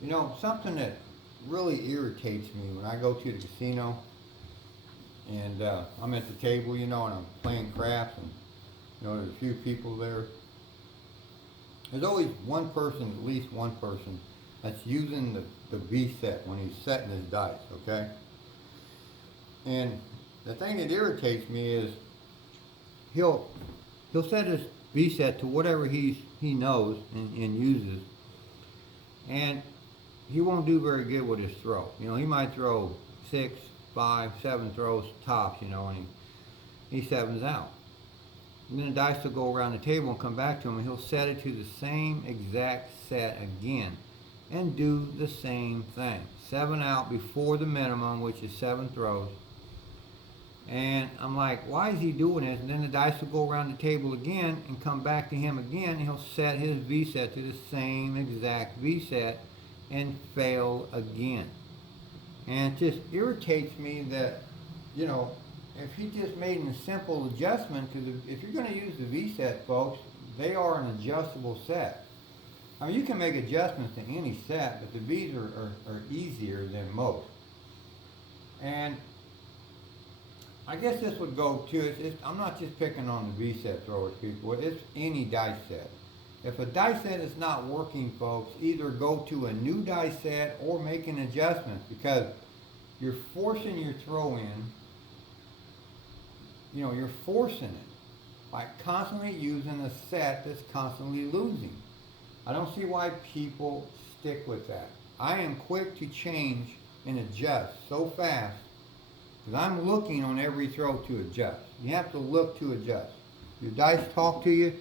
You know, something that really irritates me when I go to the casino and I'm at the table, you know, and I'm playing craps, and you know, there's a few people there. There's always one person, at least one person, that's using the V set when he's setting his dice, okay? And the thing that irritates me is he'll he'll set his V set to whatever he knows and uses, and he won't do very good with his throw. You know, he might throw six, five, seven throws tops, you know, and he sevens out. And then the dice will go around the table and come back to him, and he'll set it to the same exact set again and do the same thing. Seven out before the minimum, which is seven throws. And I'm like, why is he doing this? And then the dice will go around the table again and come back to him again, and he'll set his V set to the same exact V set and fail again. And it just irritates me that, you know, if he just made a simple adjustment, because if you're going to use the V set, folks, they are an adjustable set. I mean, you can make adjustments to any set, but the V's are easier than most. And I guess this would go to, I'm not just picking on the V set throwers, people, it's any dice set. If a dice set is not working, folks, either go to a new dice set or make an adjustment, because you're forcing your throw in. You know, you're forcing it by constantly using a set that's constantly losing. I don't see why people stick with that. I am quick to change and adjust so fast because I'm looking on every throw to adjust. You have to look to adjust. Your dice talk to you.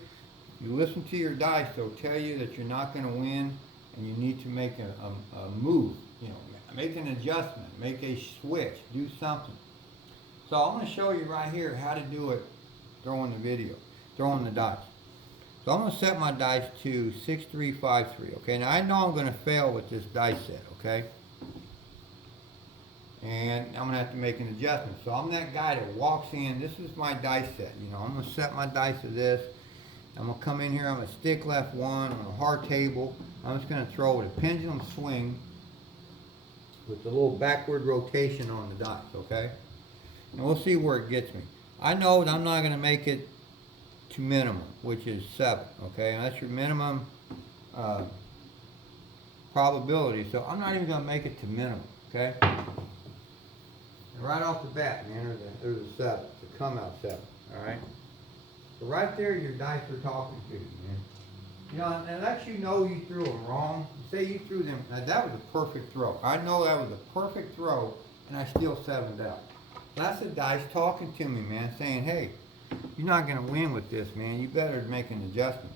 You listen to your dice. They'll tell you that you're not going to win and you need to make a move. You know, make an adjustment, make a switch, do something. So I'm going to show you right here how to do it throwing the dice. So I'm going to set my dice to 6353, okay? Now I know I'm going to fail with this dice set, okay? And I'm going to have to make an adjustment. So I'm that guy that walks in, this is my dice set, you know, I'm going to set my dice to this. I'm going to come in here, I'm going to stick left one on a hard table. I'm just going to throw with a pendulum swing with the little backward rotation on the dice, okay? And we'll see where it gets me. I know that I'm not going to make it to minimum, which is 7, okay? And that's your minimum probability, so I'm not even going to make it to minimum, okay? And right off the bat, man, there's a 7, it's a come out 7, all right? So right there, your dice are talking to you, man. You know, and it lets you know you threw them wrong. Say you threw them, now that was a perfect throw. I know that was a perfect throw, and I still 7'd out. That's the dice talking to me, man, saying, hey, you're not going to win with this, man. You better make an adjustment.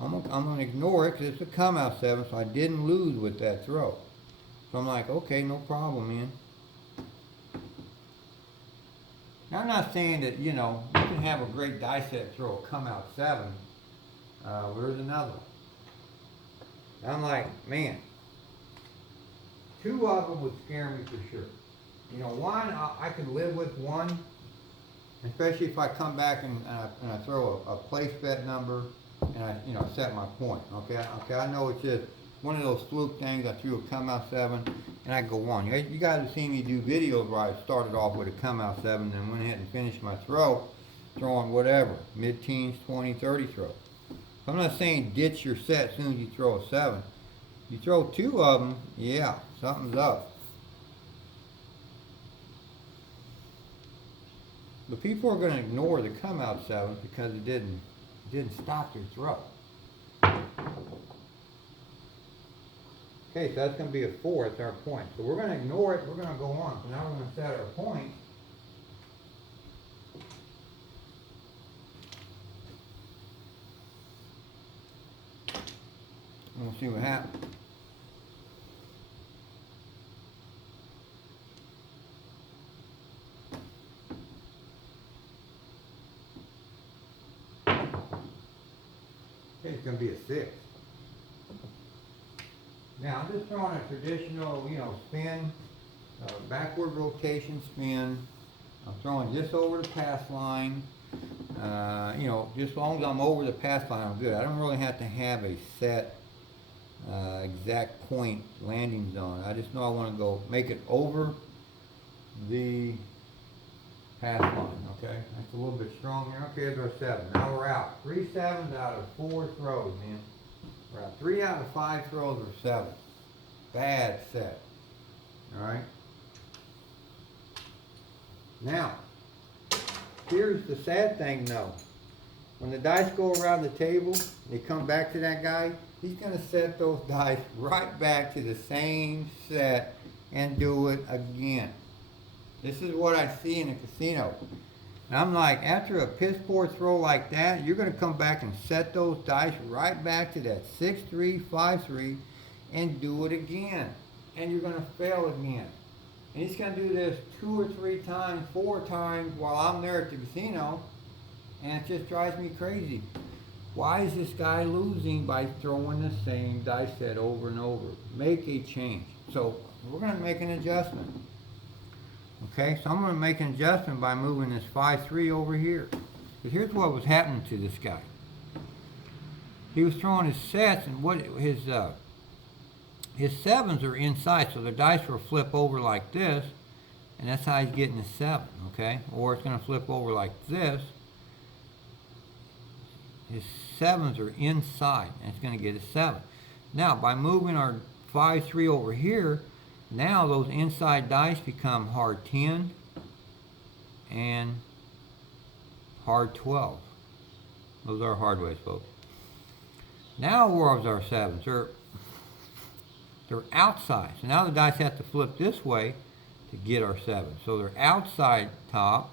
I'm going to ignore it because it's a come out 7, so I didn't lose with that throw. So I'm like, okay, no problem, man. Now, I'm not saying that, you know, you can have a great dice set throw a come out 7. Where's another one? I'm like, man, 2 of them would scare me for sure. You know, one, I can live with one, especially if I come back and I throw a place bet number and I, you know, set my point. Okay, I know it's just one of those fluke things. I threw a come out 7 and I go on. You guys have seen me do videos where I started off with a come out 7 and went ahead and finished my throw, throwing whatever, mid-teens, 20, 30 throws. So I'm not saying ditch your set as soon as you throw a 7. You throw 2 of them, yeah, something's up. But people are going to ignore the come out 7 because it didn't stop their throw. Okay, so that's going to be a 4. That's our point. So we're going to ignore it. We're going to go on. So now we're going to set our point. And we'll see what happens. Okay, it's going to be a 6. Now I'm just throwing a traditional, you know, spin, backward rotation spin. I'm throwing just over the pass line. You know, just as long as I'm over the pass line, I'm good. I don't really have to have a set exact point landing zone. I just know I want to go make it over the pass line, okay? That's a little bit strong here. Okay, there's our 7. Now we're out. 3 sevens out of 4 throws, man. We're out. 3 out of 5 throws are 7. Bad set. Alright? Now, here's the sad thing though. When the dice go around the table, they come back to that guy, he's going to set those dice right back to the same set and do it again. This is what I see in a casino. And I'm like, after a piss poor throw like that, you're going to come back and set those dice right back to that 6-3, 5-3 and do it again. And you're going to fail again. And he's going to do this 2 or 3 times, 4 times while I'm there at the casino. And it just drives me crazy. Why is this guy losing by throwing the same dice set over and over? Make a change. So we're going to make an adjustment. Okay, so I'm going to make an adjustment by moving this 5-3 over here. But here's what was happening to this guy. He was throwing his sets, and what his 7s are inside, so the dice will flip over like this, and that's how he's getting his 7, okay? Or it's going to flip over like this. His 7s are inside, and it's going to get a 7. Now, by moving our 5-3 over here, now those inside dice become hard 10 and hard 12. Those are hard ways, folks. Now where's our 7s? They're outside. So now the dice have to flip this way to get our 7. So they're outside top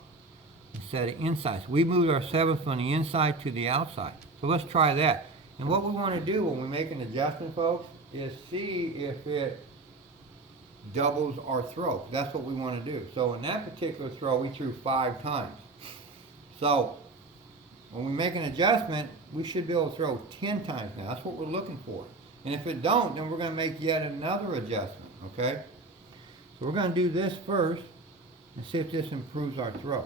instead of inside. So we moved our 7th from the inside to the outside. So let's try that. And what we want to do when we make an adjustment, folks, is see if it doubles our throw. That's what we want to do. So in that particular throw, we threw 5 times. So when we make an adjustment, we should be able to throw 10 times now. That's what we're looking for. And if it don't, then we're going to make yet another adjustment, okay? So we're going to do this first and see if this improves our throw.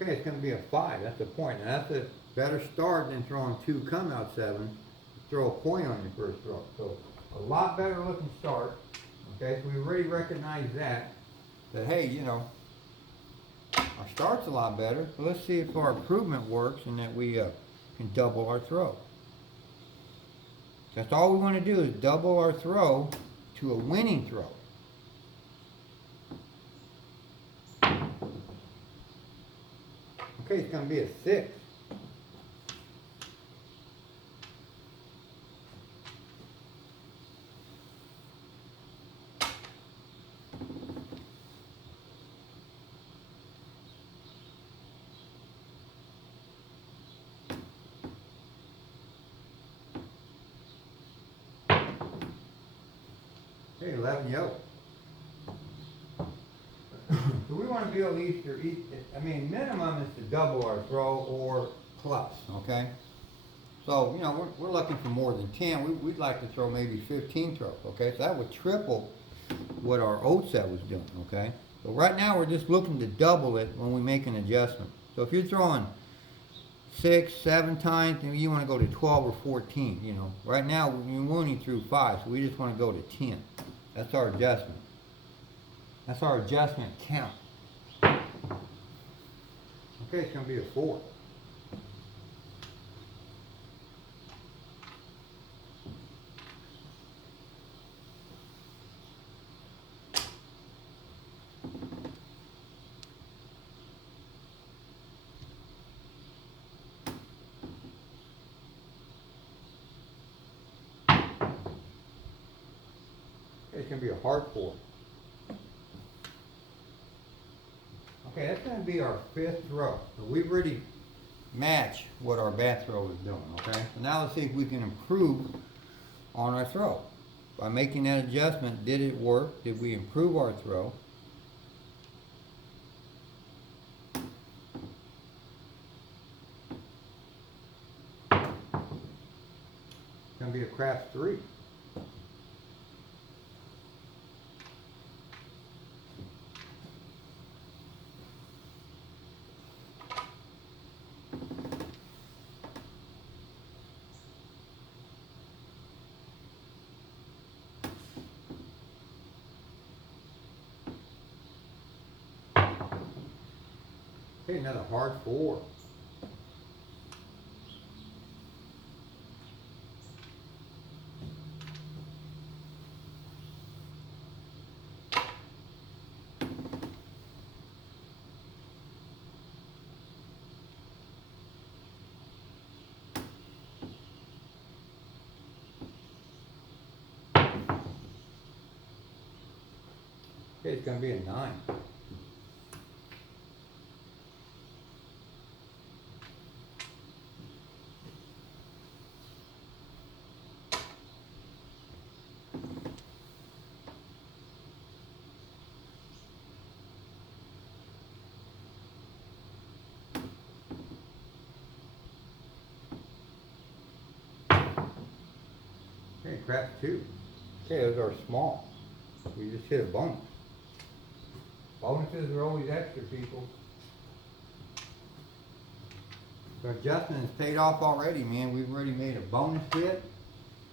Okay, it's going to be a 5. That's the point. Now that's a better start than throwing 2 come-out 7s. Throw a point on your first throw. So a lot better looking start. Okay, so we already recognize that hey, you know, our start's a lot better. So let's see if our improvement works and that we can double our throw. That's all we want to do is double our throw to a winning throw. Okay, it's going to be a 6. Okay, 11 yellow. So we want to be able to either eat, I mean, minimum is to double our throw or plus, okay? So, you know, we're looking for more than 10. We'd like to throw maybe 15 throws, okay? So that would triple what our old set was doing, okay? So right now we're just looking to double it when we make an adjustment. So if you're throwing 6, 7 times, then you want to go to 12 or 14, you know. Right now we're only through 5, so we just want to go to 10. That's our adjustment. That's our adjustment count. Okay, it's going to be a 4. It's going to be a hard 4. Okay, that's going to be our 5th throw. So we've already matched what our bad throw is doing, okay? So now let's see if we can improve on our throw. By making that adjustment, did it work? Did we improve our throw? It's going to be a craft 3. Okay, another hard 4. Okay, it's going to be a 9. Okay, craps 2. Okay, those are small. We just hit a bonus. Bonuses are always extra, people. The adjustment has paid off already, man. We've already made a bonus hit,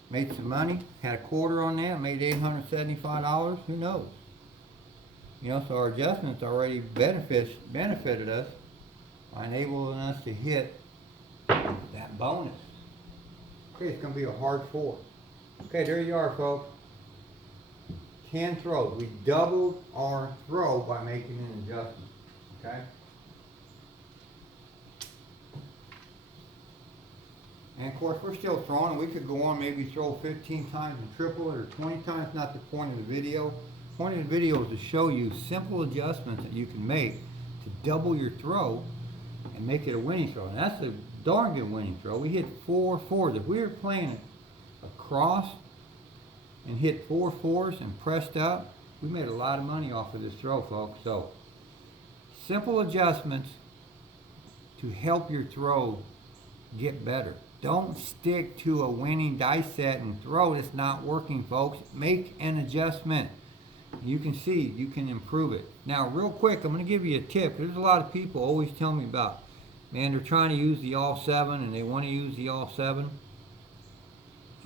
made some money, had a quarter on that, made $875. Who knows? You know, so our adjustments already benefited us by enabling us to hit that bonus. Okay, it's going to be a hard 4. Okay, there you are, folks. 10 throws. We doubled our throw by making an adjustment. Okay? And of course, we're still throwing, and we could go on, maybe throw 15 times and triple it, or 20 times. Not the point of the video. The point of the video is to show you simple adjustments that you can make to double your throw and make it a winning throw. And that's a darn good winning throw. We hit 4 4s. If we were playing it across and hit 4 4s and pressed up, we made a lot of money off of this throw, folks. So, simple adjustments to help your throw get better. Don't stick to a winning dice set and throw that's not working, folks. Make an adjustment. You can see you can improve it. Now, real quick, I'm going to give you a tip. There's a lot of people always tell me about, man, they're trying to use the all 7 and they want to use the all 7.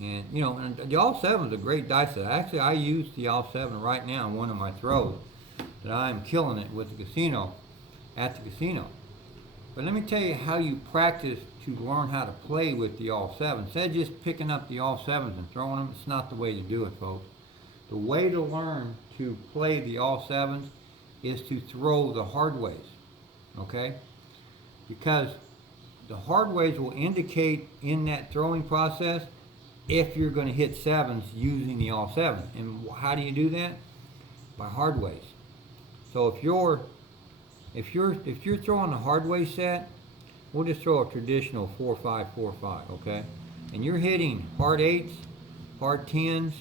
And, you know, and the all 7 is a great dice set. Actually, I use the all 7 right now in one of my throws that I'm killing it with the casino, at the casino. But let me tell you how you practice to learn how to play with the all 7. Instead of just picking up the all 7s and throwing them, it's not the way to do it, folks. The way to learn to play the all 7s is to throw the hard ways, okay? Because the hard ways will indicate in that throwing process if you're going to hit 7s using the all 7. And how do you do that? By hard ways. So if you're throwing a hard way set, we'll just throw a traditional 4-5-4-5, okay? And you're hitting hard 8s, hard 10s,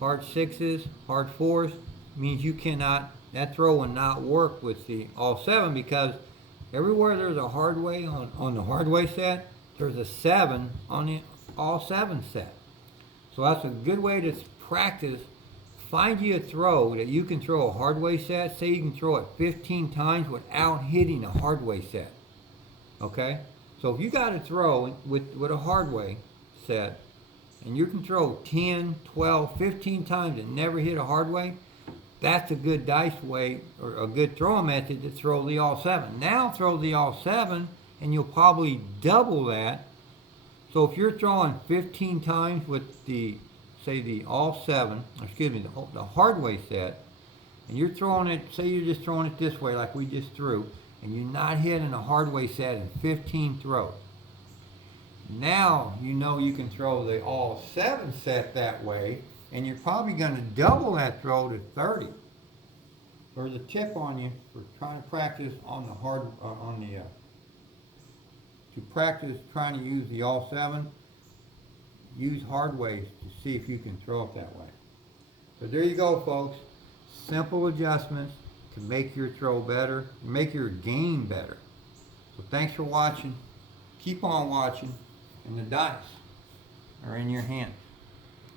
hard 6s, hard 4s, means you cannot, that throw will not work with the all 7, because everywhere there's a hard way on the hard way set, there's a 7 on the all 7 set. So that's a good way to practice. Find you a throw that you can throw a hard way set. Say you can throw it 15 times without hitting a hard way set. Okay? So if you got a throw with a hard way set, and you can throw 10, 12, 15 times and never hit a hard way, that's a good dice way, or a good throwing method to throw the all 7. Now throw the all 7, and you'll probably double that. So if you're throwing 15 times with the, say, the all 7, excuse me, the hard way set, and you're throwing it, say you're just throwing it this way like we just threw, and you're not hitting a hard way set in 15 throws. Now you know you can throw the all 7 set that way, and you're probably going to double that throw to 30. There's a tip on you for trying to practice on the hard, to practice trying to use the all 7. Use hard ways to see if you can throw it that way. So there you go, folks. Simple adjustments to make your throw better, make your game better. So thanks for watching. Keep on watching, and the dice are in your hand.